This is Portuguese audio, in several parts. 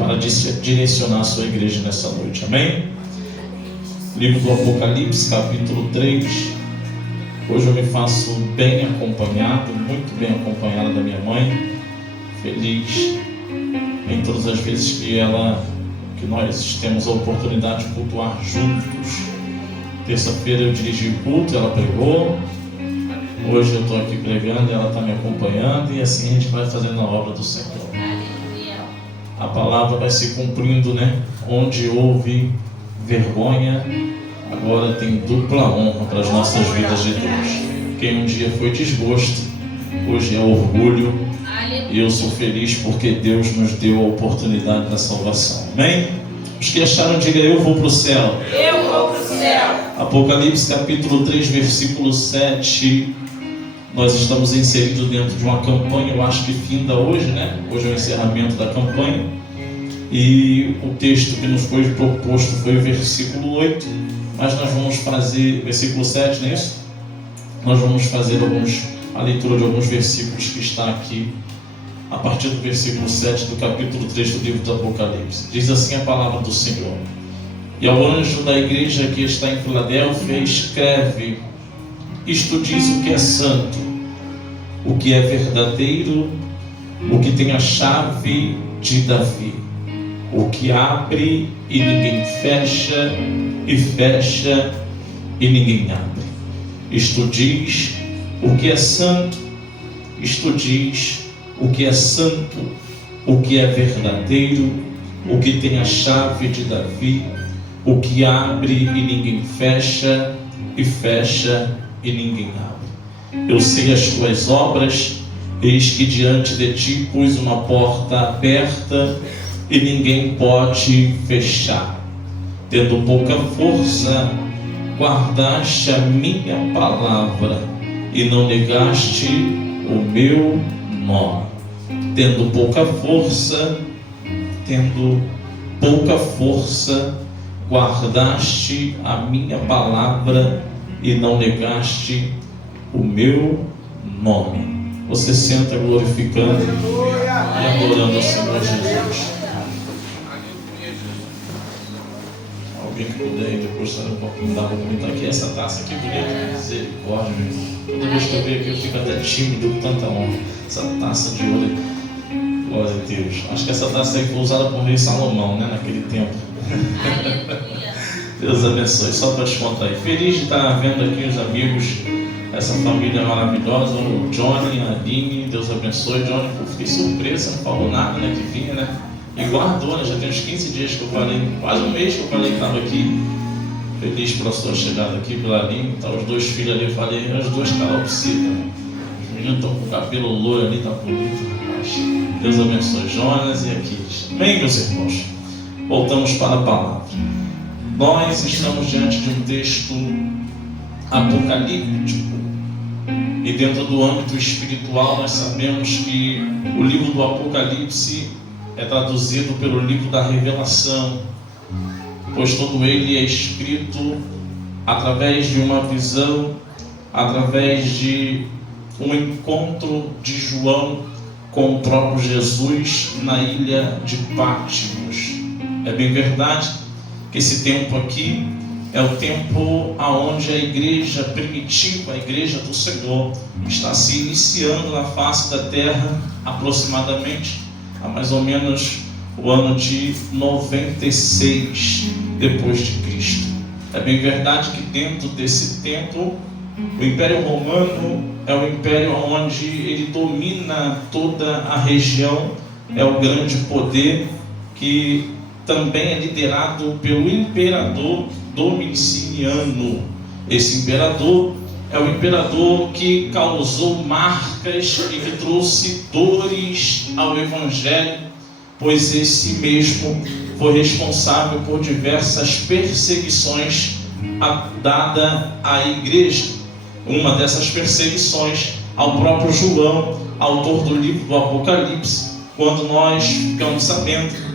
para direcionar a sua igreja nessa noite, amém? Livro do Apocalipse, capítulo 3. Hoje eu me faço bem acompanhado, muito bem acompanhado da minha mãe, feliz em todas as vezes que nós temos a oportunidade de cultuar juntos. Terça-feira eu dirigi o culto, ela pregou. Hoje eu estou aqui pregando e ela está me acompanhando, e assim a gente vai fazendo a obra do Senhor. A palavra vai se cumprindo, né? Onde houve vergonha, agora tem dupla honra para as nossas vidas de Deus. Quem um dia foi desgosto, hoje é orgulho, e eu sou feliz porque Deus nos deu a oportunidade da salvação. Amém? Os que acharam, diga: eu vou para o céu. Eu vou para o céu. Apocalipse capítulo 3, versículo 7. Nós estamos inseridos dentro de uma campanha, eu acho que finda hoje, né? Hoje é o encerramento da campanha. E o texto que nos foi proposto foi o versículo 8. Mas nós vamos fazer, versículo 7, não é isso? Nós vamos fazer a leitura de alguns versículos que está aqui, a partir do versículo 7 do capítulo 3 do livro do Apocalipse. Diz assim a palavra do Senhor: e ao anjo da igreja que está em Filadélfia escreve: isto diz o que é santo, o que é verdadeiro, o que tem a chave de Davi, o que abre e ninguém fecha, e fecha e ninguém abre. Isto diz o que é santo, isto diz o que é santo, o que é verdadeiro, o que tem a chave de Davi, o que abre e ninguém fecha, e fecha e ninguém abre. Eu sei as tuas obras, eis que diante de ti pus uma porta aberta e ninguém pode fechar. Tendo pouca força, guardaste a minha palavra e não negaste o meu nome. Tendo pouca força, guardaste a minha palavra e não negaste o meu nome. Você senta glorificando e adorando ao Senhor Jesus. Alguém que puder depois sair um pouquinho da bonita aqui. Essa taça aqui bonita, misericórdia, meu irmão. Toda vez que eu vejo aqui eu fico até tímido com tanta honra. Essa taça de ouro, glória a Deus. Acho que essa taça aí foi usada por rei Salomão, né, naquele tempo. Deus abençoe. Só para descontrair. Feliz de estar vendo aqui os amigos, essa família maravilhosa, o Johnny, a Aline. Deus abençoe. Johnny, eu fiquei surpresa, não falou nada, né, que vinha, né? E guardou, né? Já tem uns 15 dias que eu falei, quase um mês que eu falei que estava aqui. Feliz pela sua chegada aqui, pela Aline. Tá, os dois filhos ali, eu falei, as duas calopsitas. Os meninos estão com o cabelo louro ali, tá bonito. Mas Deus abençoe Jonas e Aquiles. Bem, meus irmãos, voltamos para a palavra. Nós estamos diante de um texto apocalíptico, e dentro do âmbito espiritual nós sabemos que o livro do Apocalipse é traduzido pelo livro da Revelação, pois todo ele é escrito através de uma visão, através de um encontro de João com o próprio Jesus na ilha de Patmos. É bem verdade que esse tempo aqui é o tempo aonde a igreja primitiva, a igreja do Senhor, está se iniciando na face da terra, aproximadamente há mais ou menos o ano de 96 depois de Cristo. É bem verdade que dentro desse tempo o Império Romano é o império onde ele domina toda a região, é o grande poder que também é liderado pelo imperador Domiciano. Esse imperador é o imperador que causou marcas e que trouxe dores ao Evangelho, pois esse mesmo foi responsável por diversas perseguições dada à igreja. Uma dessas perseguições ao próprio João, autor do livro do Apocalipse, quando nós ficamos sabendo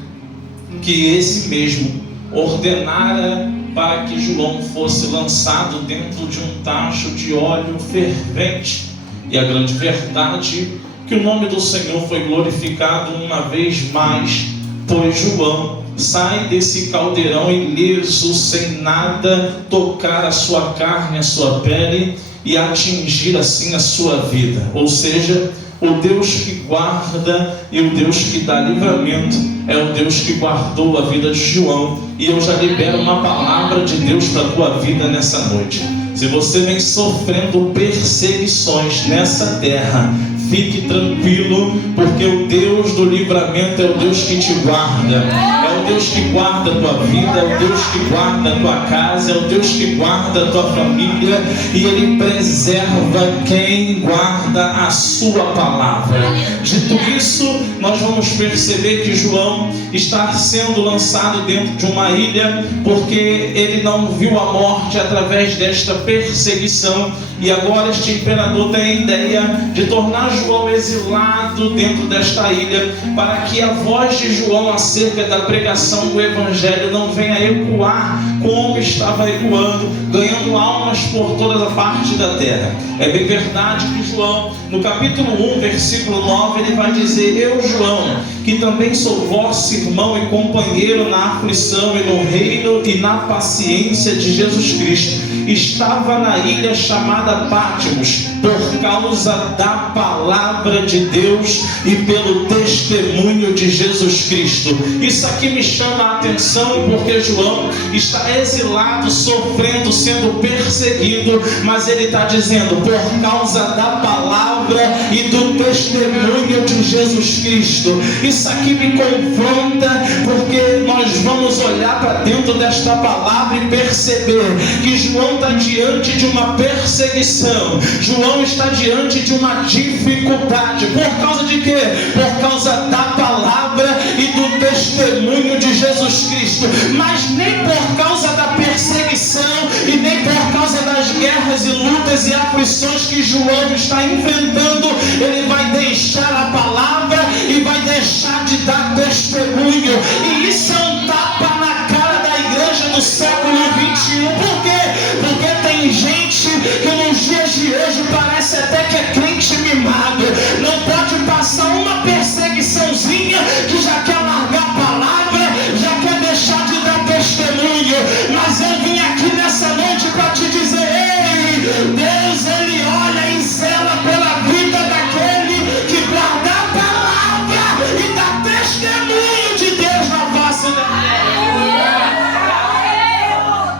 que esse mesmo ordenara para que João fosse lançado dentro de um tacho de óleo fervente. E a grande verdade que o nome do Senhor foi glorificado uma vez mais pois João sai desse caldeirão ileso, sem nada tocar a sua carne, a sua pele e atingir assim a sua vida. Ou seja, o Deus que guarda e o Deus que dá livramento é o Deus que guardou a vida de João. E eu já libero uma palavra de Deus para a tua vida nessa noite. Se você vem sofrendo perseguições nessa terra, fique tranquilo, porque o Deus do livramento é o Deus que te guarda. É o Deus que guarda a tua vida, é o Deus que guarda a tua casa, é o Deus que guarda a tua família. E Ele preserva quem guarda a sua palavra. Dito isso, nós vamos perceber que João está sendo lançado dentro de uma ilha, porque ele não viu a morte através desta perseguição. E agora este imperador tem a ideia de tornar João exilado dentro desta ilha, para que a voz de João acerca da pregação do Evangelho não venha ecoar como estava ecoando, ganhando almas por toda a parte da terra. É bem verdade que João, no capítulo 1, versículo 9, ele vai dizer: eu, João, que também sou vosso irmão e companheiro na aflição e no reino e na paciência de Jesus Cristo, estava na ilha chamada Patmos, por causa da palavra de Deus e pelo testemunho de Jesus Cristo. Isso aqui me chama a atenção, porque João está exilado, sofrendo, sendo perseguido, mas ele está dizendo: por causa da palavra e do testemunho de Jesus Cristo. Isso aqui me confronta, porque nós vamos olhar para dentro desta palavra e perceber que João está diante de uma perseguição. João está diante de uma dificuldade. Por causa de quê? Por causa da palavra e do testemunho de Jesus Cristo. Mas nem por causa da perseguição e nem por causa das guerras e lutas e aflições que João está enfrentando, ele vai deixar a palavra e vai deixar de dar testemunho. E isso é um tapa na cara da igreja do século 21. Por quê? Porque tem gente que nos dias de hoje parece até que é crente mimado. Não pode passar uma perseguiçãozinha que já quer largar a palavra, já quer deixar de dar testemunho. Mas eu vim aqui nessa noite para te dizer: ei, Deus, Ele olha e zela pela vida daquele que guarda a palavra e dá testemunho de Deus na face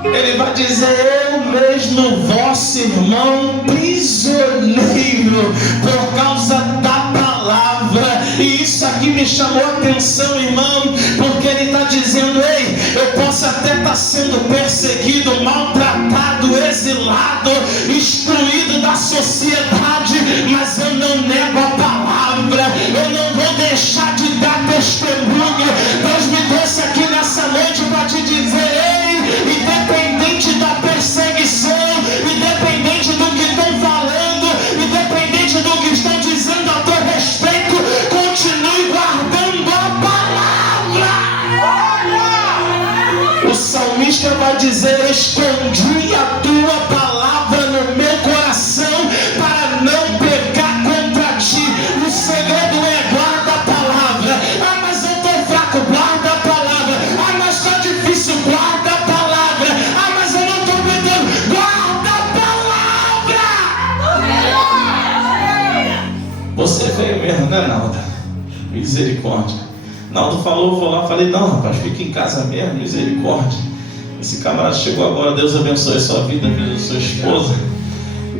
dele. Ele vai dizer: eu mesmo, vosso irmão, prisioneiro, por causa da palavra. E isso aqui me chamou a atenção, irmão, porque ele está dizendo: ei, eu posso até estar sendo perseguido, maltratado, exilado, excluído da sociedade, mas eu não nego a palavra, eu não vou deixar de dar testemunho. Deus me trouxe aqui nessa noite para te dizer: ei, independente da perseguição, independente do que estão falando, independente do que estão dizendo a teu respeito, continue guardando a palavra. O salmista vai dizer: escondi a tua palavra no meu coração para não pecar contra ti. O segredo é: guarda a palavra. Ah, mas eu estou fraco, guarda a palavra. Ah, mas está difícil, guarda a palavra. Ah, mas eu não estou aguentando, guarda a palavra. Você veio mesmo, né, Naldo? Misericórdia. Naldo falou, eu vou lá, falei: não, rapaz, fica em casa mesmo, misericórdia. Esse camarada chegou agora, Deus abençoe a sua vida, a sua esposa.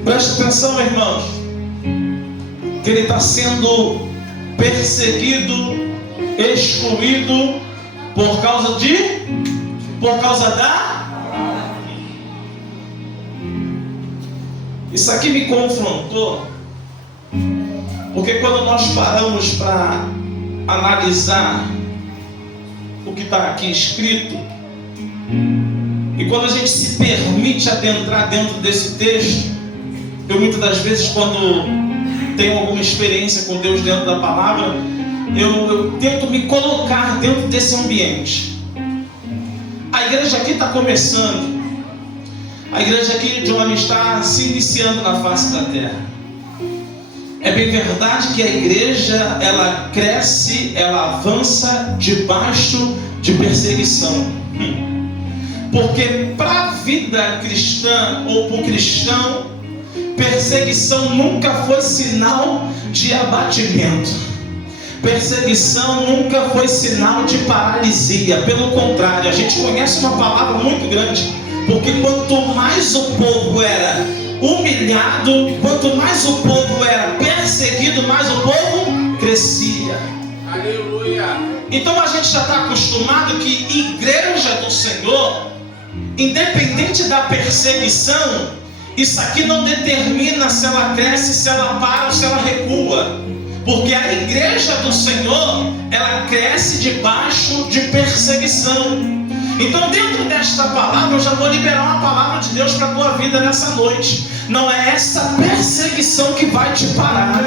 Preste atenção, irmãos, que ele está sendo perseguido, excluído por causa da. Isso aqui me confrontou, porque quando nós paramos para analisar o que está aqui escrito, e quando a gente se permite adentrar dentro desse texto, eu muitas das vezes, quando tenho alguma experiência com Deus dentro da palavra, eu tento me colocar dentro desse ambiente. A igreja aqui está começando, a igreja aqui de onde está se iniciando na face da terra. É bem verdade que a igreja, ela cresce, ela avança debaixo de perseguição. Porque para a vida cristã ou para o cristão, perseguição nunca foi sinal de abatimento. Perseguição nunca foi sinal de paralisia. Pelo contrário, a gente conhece uma palavra muito grande. Porque quanto mais o povo era humilhado, quanto mais o povo era perseguido, mais o povo crescia. Aleluia. Então a gente já está acostumado que igreja do Senhor, independente da perseguição, isso aqui não determina se ela cresce, se ela para ou se ela recua. Porque a igreja do Senhor, ela cresce debaixo de perseguição. Então, dentro desta palavra, eu já vou liberar uma palavra de Deus para a tua vida nessa noite. Não é essa perseguição que vai te parar.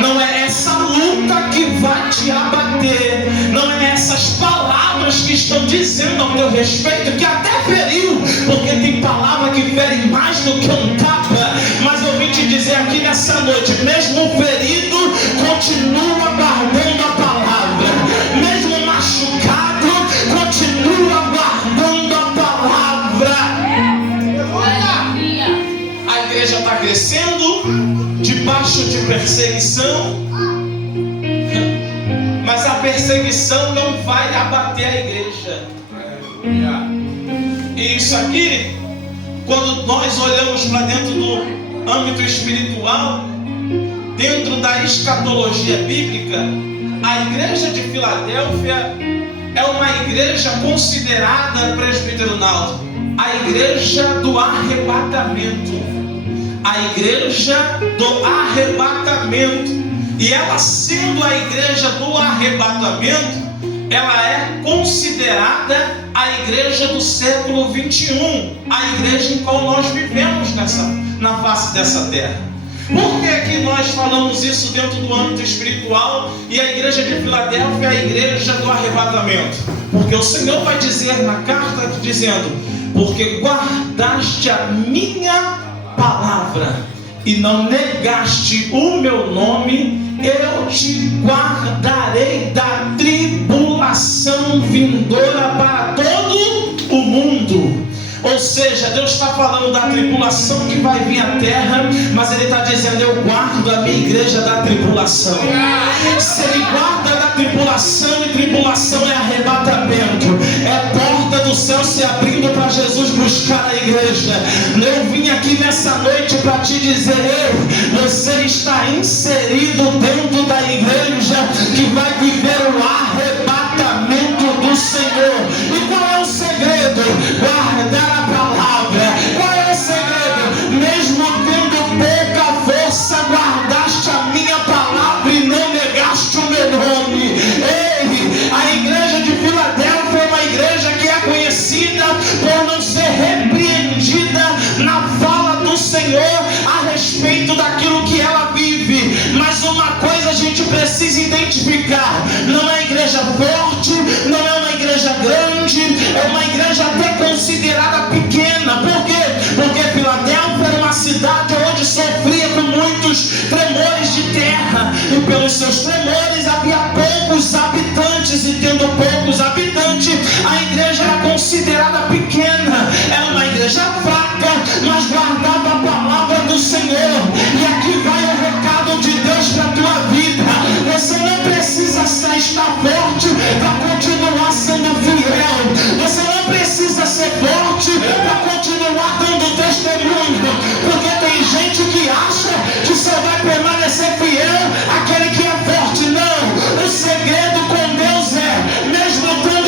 Não é essa luta que vai te abater. Não é essas palavras que estão dizendo ao teu respeito, que até feriu, porque tem palavra que fere mais do que um tapa. Mas eu vim te dizer aqui nessa noite, mesmo ferido, continua guardando a palavra. Mesmo machucado, continua guardando a palavra. A igreja está crescendo debaixo de perseguição, mas a perseguição não vai abater a igreja. E isso aqui, quando nós olhamos para dentro do âmbito espiritual, dentro da escatologia bíblica, a igreja de Filadélfia é uma igreja considerada, presbítero Naldo, a igreja do arrebatamento. A igreja do arrebatamento. E ela, sendo a igreja do arrebatamento, ela é considerada a igreja do século 21, a igreja em qual nós vivemos na face dessa terra. Por que que nós falamos isso dentro do âmbito espiritual e a igreja de Filadélfia é a igreja do arrebatamento? Porque o Senhor vai dizer na carta, dizendo: porque guardaste a minha palavra e não negaste o meu nome, eu te guardarei da tribulação vindoura para todo o mundo. Ou seja, Deus está falando da tribulação que vai vir à terra, mas Ele está dizendo: eu guardo a minha igreja da tribulação. Se Ele guarda da tribulação, e tribulação é arrebatamento, é porta do céu se abrindo para Jesus buscar a igreja. Eu vim aqui nessa noite para te dizer: você está inserido dentro da igreja que vai viver o arrebatamento do Senhor. E qual é o segredo? Guardar a palavra. Qual é o segredo? Mesmo tendo pouca força, guardaste a minha palavra e não negaste o meu nome. Ei, a igreja de Filadélfia é uma igreja que é conhecida por não ser repreendida na fala do Senhor a respeito daquilo que ela vive. Mas uma coisa a gente precisa identificar: não é igreja forte, não é uma igreja grande, é uma igreja até considerada pequena. Por quê? Porque Filadélfia era uma cidade onde sofria com muitos tremores de terra, e pelos seus tremores havia poucos habitantes, e tendo poucos habitantes, a igreja era considerada pequena. Era uma igreja fraca, mas guardava a palavra do Senhor. E aqui vai o recado de Deus para a tua vida: você não precisa estar forte para continuar sendo fiel. Você não precisa ser forte para continuar dando testemunho, porque tem gente que acha que só vai permanecer fiel aquele que é forte. Não, o segredo com Deus é, mesmo tendo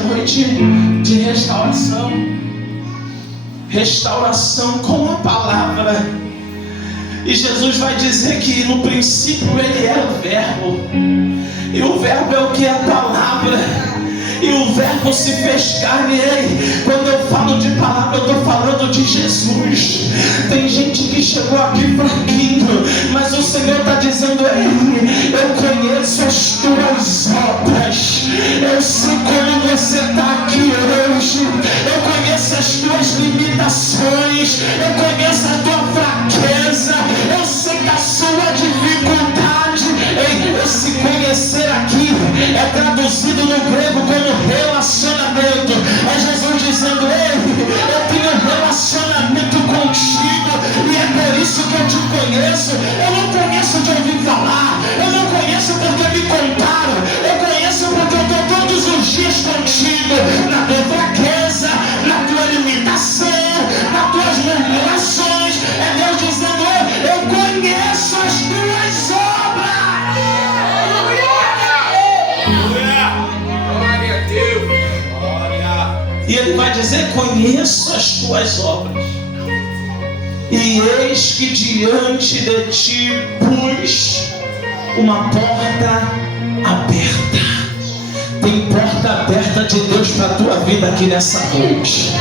noite de restauração. Restauração com a palavra. E Jesus vai dizer que no princípio Ele era o Verbo. E o Verbo é o que? A palavra. E o Verbo se fez carne. Ei, quando eu falo de palavra, eu estou falando de Jesus. Tem gente que chegou aqui fraquinho, mas o Senhor está dizendo: ei, eu conheço as tuas obras. Eu sei como você está aqui hoje. Eu conheço as tuas limitações. Eu conheço a tua fraqueza. Eu sei da sua dificuldade. Ei, esse conhecer aqui é traduzido no grego como relacionamento. É Jesus dizendo: ei, eu tenho um relacionamento contigo, e é por isso que eu te conheço. Eu não conheço de ouvir falar, eu não conheço porque me contaram, eu conheço porque eu estou todos os dias contigo, na tua fraqueza, na tua limitação, nas tuas murmurações. É Deus dizendo: eu conheço as tuas obras. E Ele vai dizer: conheço as tuas obras, e eis que diante de ti pus uma porta aberta. Tem porta aberta de Deus para a tua vida aqui nessa noite.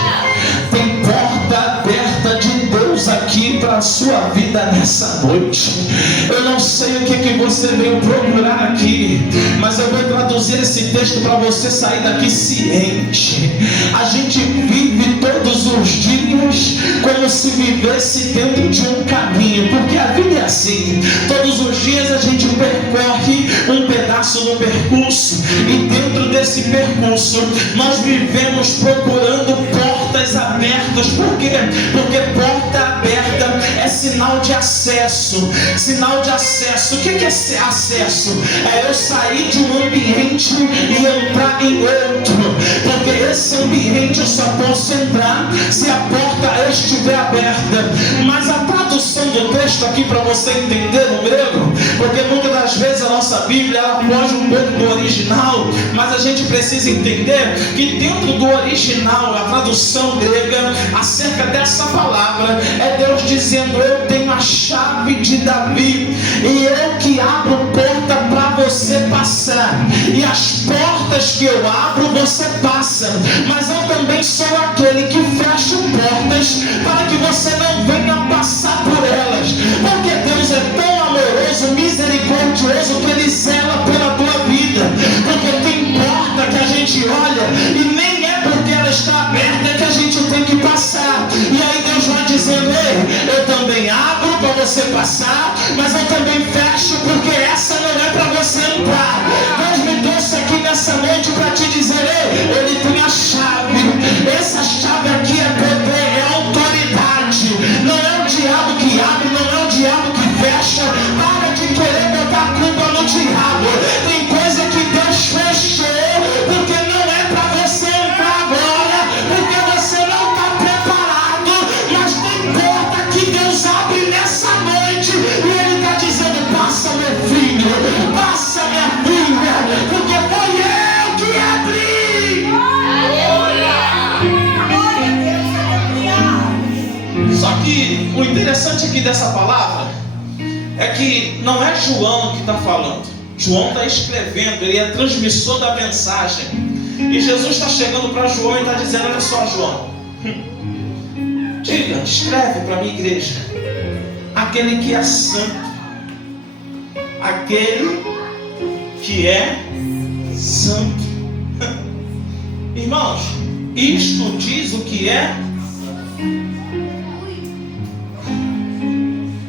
Tem porta aberta de Deus aqui para a sua vida nessa noite. Eu não sei o que você veio procurar aqui, mas eu vou traduzir esse texto para você sair daqui ciente. A gente vive todos os dias como se vivesse dentro de um caminho, porque a vida é assim. Todos os dias a gente percorre um pedaço do percurso, e dentro desse percurso nós vivemos procurando portas abertas. Por quê? Porque porta aberta é sinal de acesso. Sinal de acesso. O que é acesso? É eu sair de um ambiente e entrar em outro. Porque esse ambiente eu só posso entrar se a porta estiver aberta. Mas a tradução do texto aqui, para você entender no grego, porque muitas das vezes a nossa Bíblia ela foge um pouco do original, mas a gente precisa entender que dentro do original, a tradução grega acerca dessa palavra é Deus dizendo: eu tenho a chave de Davi, e eu que abro porta para você passar, e as portas que eu abro você passa, mas eu também sou aquele que fecha portas para que você não venha passar por elas. Porque Deus é tão amoroso, misericordioso, que Ele zela pela tua vida. Porque tem porta que a gente olha e nem é porque ela está aberta que a gente tem que passar. E aí Deus vai dizendo: ei, eu também abro para você passar, mas eu também fecho, porque essa não é para você entrar. Deus me trouxe aqui nessa noite para te dizer: ei, Ele tem a chave. Essa chave aqui é poder, é autoridade. Não é o diabo que abre, não é o diabo que fecha. Para de querer botar a culpa no diabo. Tem coisa que Deus fechou porque não é para você entrar agora, porque você não está preparado. Mas tem porta que Deus abre nessa noite, e Ele está dizendo: passa, meu filho, passa, minha filha, porque foi eu que abri. Só que o interessante aqui dessa palavra é que não é João que está falando. João está escrevendo, ele é transmissor da mensagem. E Jesus está chegando para João e está dizendo: olha só, João, diga, escreve para a minha igreja, aquele que é santo, aquele que é santo. Irmãos, isto diz o que é.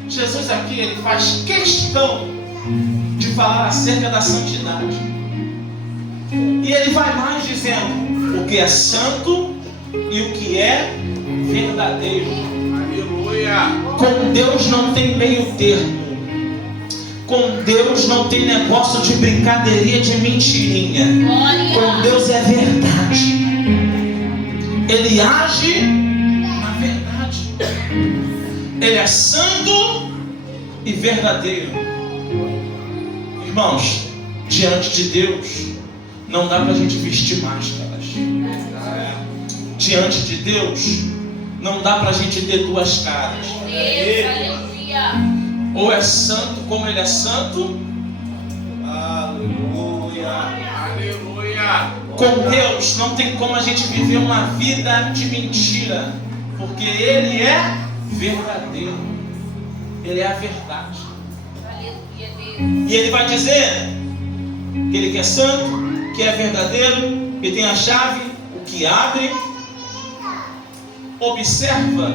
Jesus aqui, ele faz questão de falar acerca da santidade. E ele vai mais dizendo o que é santo e o que é verdadeiro. Aleluia! Com Deus não tem meio termo. Com Deus não tem negócio de brincadeirinha, de mentirinha. Com Deus é verdade. Ele age na verdade. Ele é santo e verdadeiro. Irmãos, diante de Deus não dá para a gente vestir máscaras. diante de Deus, não dá para a gente ter duas caras. Ou é santo como Ele é santo. Aleluia. Aleluia. Com Deus não tem como a gente viver uma vida de mentira, porque Ele é verdadeiro. Ele é a verdade. E Ele vai dizer que Ele que é santo, que é verdadeiro, que tem a chave, o que abre. Observa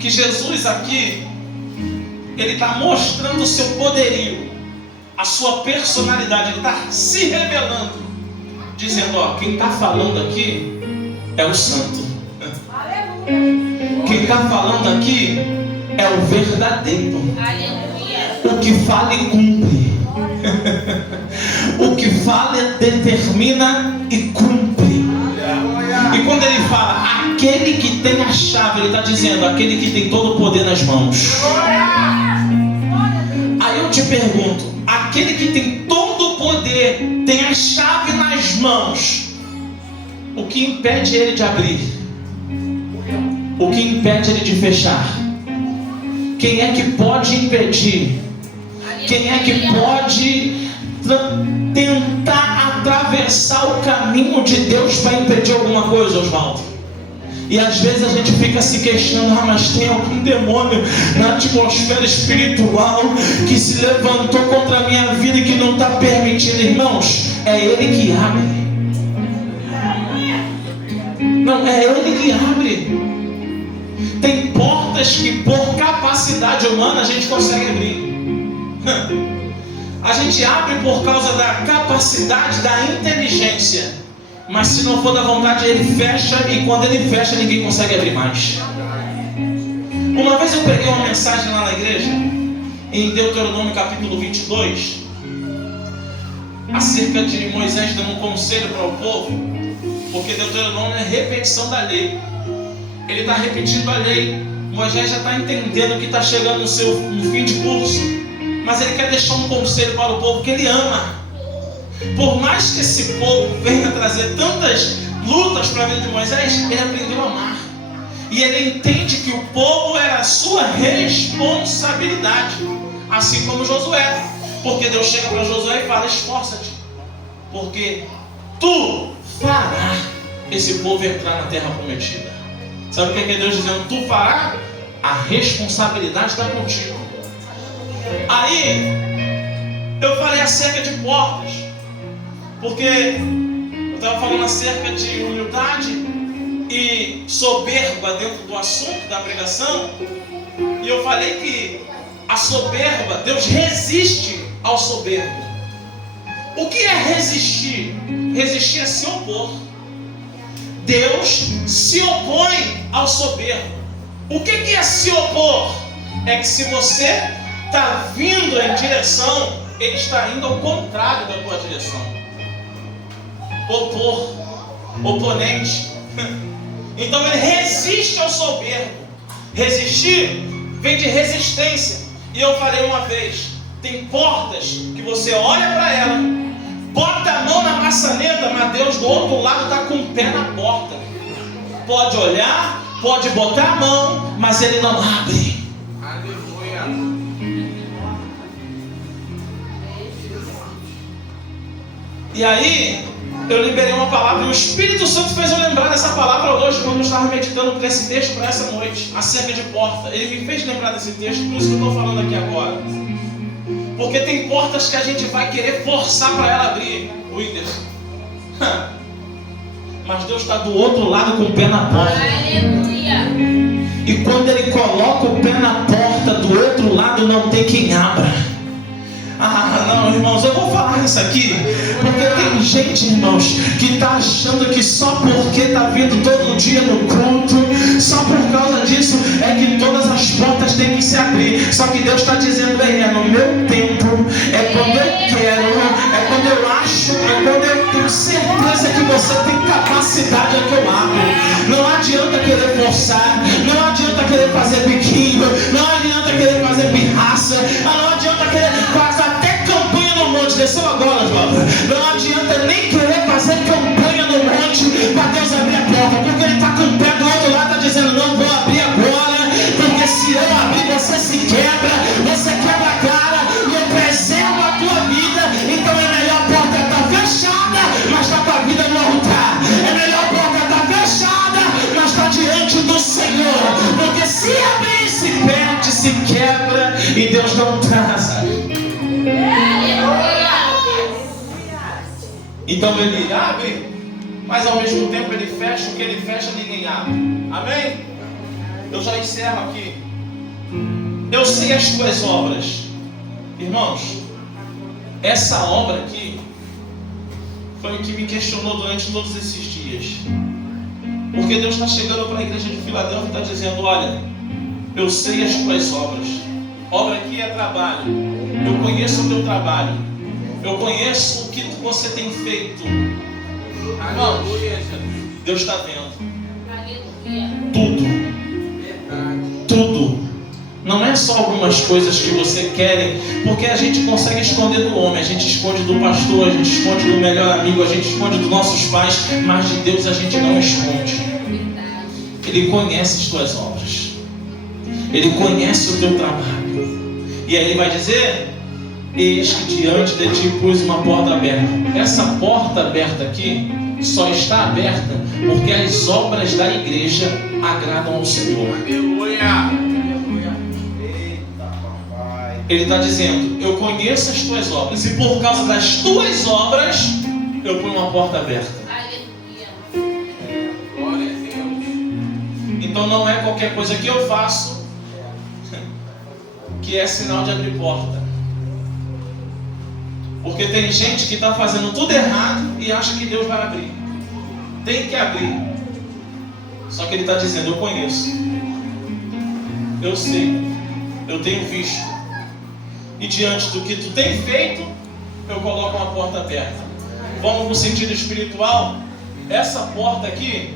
que Jesus aqui, Ele está mostrando o seu poderio, a sua personalidade. Ele está se revelando, dizendo: ó, quem está falando aqui é o santo. Quem está falando aqui é o verdadeiro. O que fala e cumpre. O que fala determina e cumpre. E quando Ele fala aquele que tem a chave, Ele está dizendo aquele que tem todo o poder nas mãos. Aí eu te pergunto, aquele que tem todo o poder, tem a chave nas mãos, o que impede Ele de abrir? O que impede Ele de fechar? Quem é que pode impedir? Quem é que pode tentar atravessar o caminho de Deus para impedir alguma coisa, Osvaldo? E às vezes a gente fica se questionando: mas tem algum demônio na atmosfera espiritual que se levantou contra a minha vida e que não está permitindo. Irmãos, é Ele que abre. Não, é Ele que abre. Tem portas que por capacidade humana a gente consegue abrir. A gente abre por causa da capacidade, da inteligência. Mas se não for da vontade, Ele fecha. E quando Ele fecha, ninguém consegue abrir mais. Uma vez eu preguei uma mensagem lá na igreja, em Deuteronômio capítulo 22, acerca de Moisés dando um conselho para o povo. Porque Deuteronômio é repetição da lei. Ele está repetindo a lei. Moisés já está entendendo que está chegando no fim de curso, mas ele quer deixar um conselho para o povo que ele ama. Por mais que esse povo venha trazer tantas lutas para a vida de Moisés, ele aprendeu a amar. E ele entende que o povo era a sua responsabilidade, assim como Josué. Porque Deus chega para Josué e fala: esforça-te, porque tu farás esse povo entrar na terra prometida. Sabe o que é Deus dizendo? Tu farás, a responsabilidade está contigo. Aí eu falei acerca de portas, porque eu estava falando acerca de humildade e soberba dentro do assunto da pregação. E eu falei que a soberba, Deus resiste ao soberbo. O que é resistir? Resistir é se opor. Deus se opõe ao soberbo. O que é se opor? É que se você está vindo em direção, Ele está indo ao contrário da tua direção. Opor, oponente. Então Ele resiste ao soberbo. Resistir vem de resistência. E eu falei uma vez: tem portas que você olha para ela, bota a mão na maçaneta, mas Deus do outro lado está com o pé na porta. Pode olhar, pode botar a mão, mas Ele não abre. Aleluia. E aí eu liberei uma palavra e o Espírito Santo fez eu lembrar dessa palavra hoje, quando eu estava meditando nesse texto para essa noite, acerca de porta. Ele me fez lembrar desse texto, por isso que eu estou falando aqui agora. Porque tem portas que a gente vai querer forçar para ela abrir, Whindersson. Mas Deus está do outro lado com o pé na porta. Aleluia. E quando Ele coloca o pé na porta, do outro lado não tem quem abra. Não, irmãos, eu vou falar isso aqui, porque tem gente, irmãos, que está achando que só porque está vindo todo dia no culto, só por causa disso é que todas as portas têm que se abrir. Só que Deus está dizendo: é no meu tempo, é quando eu quero, é quando eu acho, é quando eu tenho certeza que você tem capacidade, é que eu abro. Não adianta querer forçar, não adianta querer fazer biquinho, não adianta querer fazer pirraça, não adianta querer fazer até campanha no monte. Desceu agora, João. Não adianta nem querer fazer campanha no monte para Deus Então ele abre, mas ao mesmo tempo ele fecha. O que ele fecha, ninguém abre. Amém? Eu já encerro aqui. Eu sei as tuas obras. Irmãos, essa obra aqui foi o que me questionou durante todos esses dias. Porque Deus está chegando para a igreja de Filadélfia e está dizendo: olha, eu sei as tuas obras. Obra aqui é trabalho. Eu conheço o teu trabalho. Eu conheço o que você tem feito. Irmãos, Deus está vendo. Tudo. Tudo. Não é só algumas coisas que você quer, porque a gente consegue esconder do homem, a gente esconde do pastor, a gente esconde do melhor amigo, a gente esconde dos nossos pais, mas de Deus a gente não esconde. Ele conhece as tuas obras. Ele conhece o teu trabalho. E aí ele vai dizer: eis que diante de ti pus uma porta aberta. Essa porta aberta aqui só está aberta porque as obras da igreja agradam ao Senhor. Aleluia. Ele está dizendo: eu conheço as tuas obras, e por causa das tuas obras eu ponho uma porta aberta. Glória a Deus. Então não é qualquer coisa que eu faço que é sinal de abrir porta. Porque tem gente que está fazendo tudo errado e acha que Deus vai abrir. Tem que abrir. Só que ele está dizendo: eu conheço, eu sei, eu tenho visto. E diante do que tu tem feito, eu coloco uma porta aberta. Vamos no sentido espiritual. Essa porta aqui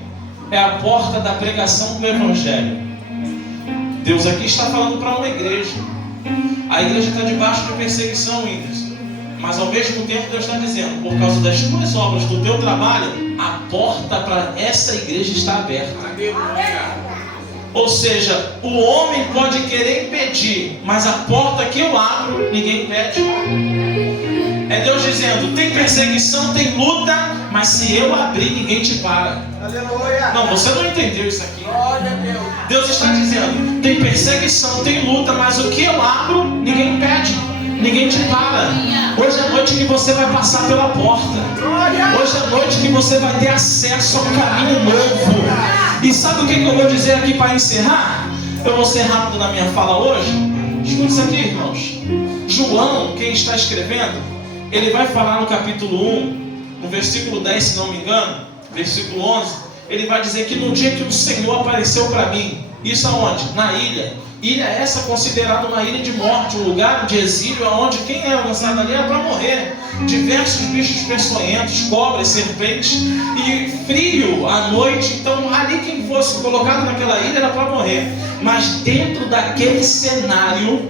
é a porta da pregação do Evangelho. Deus aqui está falando para uma igreja. A igreja está debaixo de perseguição, Whindersson. Mas ao mesmo tempo Deus está dizendo: por causa das tuas obras, do teu trabalho, a porta para essa igreja está aberta. Aleluia. Ou seja, o homem pode querer impedir, mas a porta que eu abro, ninguém impede. É Deus dizendo: tem perseguição, tem luta, mas se eu abrir, ninguém te para. Aleluia. Não, você não entendeu isso aqui. Glória a Deus. Deus está dizendo: tem perseguição, tem luta, mas o que eu abro, ninguém impede, ninguém te para. Hoje é noite que você vai passar pela porta. Hoje é noite que você vai ter acesso a um caminho novo. E sabe o que eu vou dizer aqui para encerrar? Eu vou ser rápido na minha fala hoje. Escuta isso aqui, irmãos. João, quem está escrevendo, ele vai falar no capítulo 1, no versículo 10, se não me engano, versículo 11, ele vai dizer que no dia que o Senhor apareceu para mim, isso aonde? Na ilha. Ilha essa considerada uma ilha de morte, um lugar de exílio, onde quem era lançado ali era para morrer. Diversos bichos peçonhentos, cobras, serpentes e frio à noite. Então ali quem fosse colocado naquela ilha era para morrer. Mas dentro daquele cenário,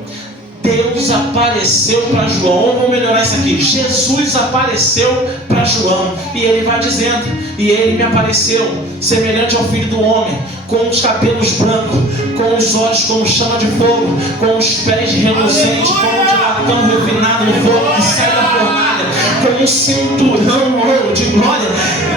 Deus apareceu para João. Vamos melhorar isso aqui. Jesus apareceu para João. E ele vai dizendo: e ele me apareceu semelhante ao Filho do Homem, com os cabelos brancos, com os olhos como chama de fogo, com os pés reluzentes, como de latão refinado no fogo que sai da fornalha, com um cinturão de glória,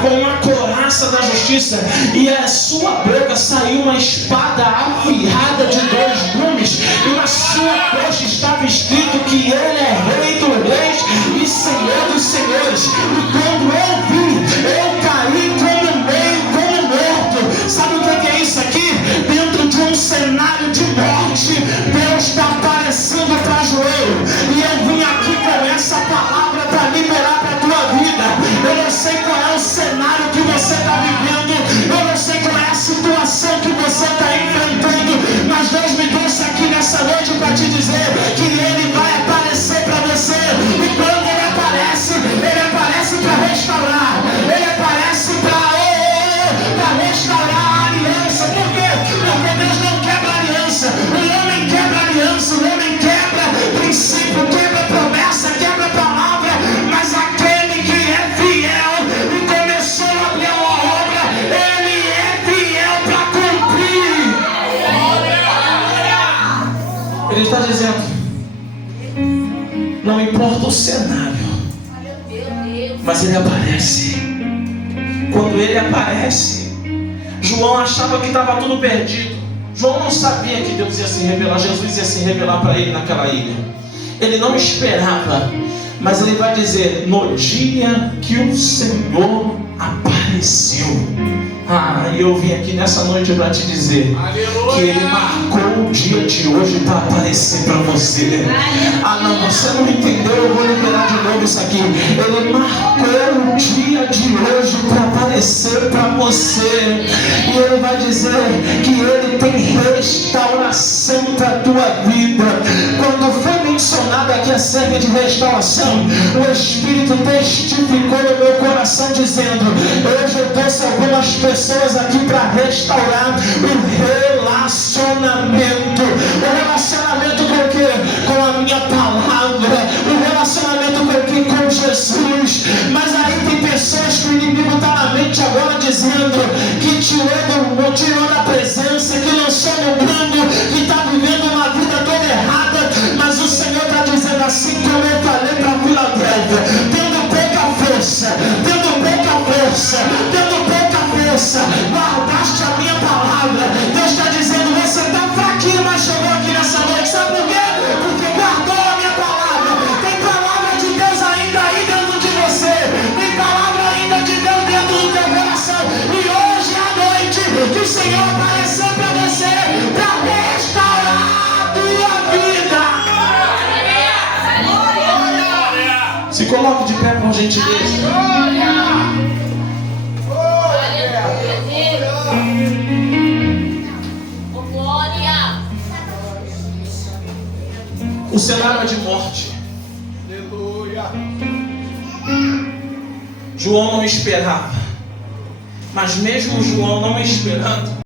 com uma couraça da justiça, e a sua boca saiu uma espada afiada de 2 gumes, e na sua coxa estava escrito que ele é Rei dos Reis e Senhor dos Senhores. E quando eu vi, eu caí como morto. Sabe o que é isso aqui? Dentro de um cenário de morte, Deus está aparecendo para João. E eu vim aqui com essa palavra para liberar para a tua vida. Eu não sei qual é o cenário que você está vivendo, eu não sei qual é a situação que você está enfrentando, mas Deus me trouxe aqui nessa noite para te dizer que Ele vai aparecer para você. E quando Ele aparece para restaurar, Ele aparece para restaurar a aliança. Por quê? Porque Deus não quebra a aliança. O homem quebra a aliança, o homem quebra princípio, quebra promessa, quebra palavra, mas aquele que é fiel e começou a boa obra, Ele é fiel para cumprir. Ele está dizendo: não importa o cenário, mas Ele aparece. Quando Ele aparece, João achava que estava tudo perdido. João não sabia que Deus ia se revelar, Jesus ia se revelar para ele naquela ilha. Ele não esperava. Mas ele vai dizer: no dia que o Senhor apareceu. E eu vim aqui nessa noite para te dizer que Ele marcou o dia de hoje para aparecer para você. Não, você não entendeu, eu vou liberar de novo isso aqui. Ele marcou o dia de hoje para aparecer para você. E Ele vai dizer que Ele tem restauração para a tua vida. Quando foi mencionado aqui acerca de restauração, o Espírito testificou no meu coração dizendo: hoje eu trouxe algumas pessoas aqui para restaurar o relacionamento. O relacionamento com o quê? Com a minha palavra. O relacionamento com o quê? Com Jesus. Mas aí tem pessoas que o inimigo está na mente agora dizendo que tirou da presença, que lançou no mundo, que está vivendo uma vida toda errada. Mas o Senhor está dizendo assim como eu falei para Filadélfia: tendo pouca força, guardaste a minha palavra. Deus está dizendo: você está fraquinho, mas chegou aqui nessa noite. Sabe por quê? Porque guardou a minha palavra. Tem palavra de Deus ainda aí dentro de você. Tem palavra ainda de Deus dentro do teu coração. E hoje à noite que o Senhor apareceu para você, para restaurar a tua vida. Se coloque de pé, por gentileza. O cenário é de morte. Aleluia. João não esperava. Mas mesmo João não esperando,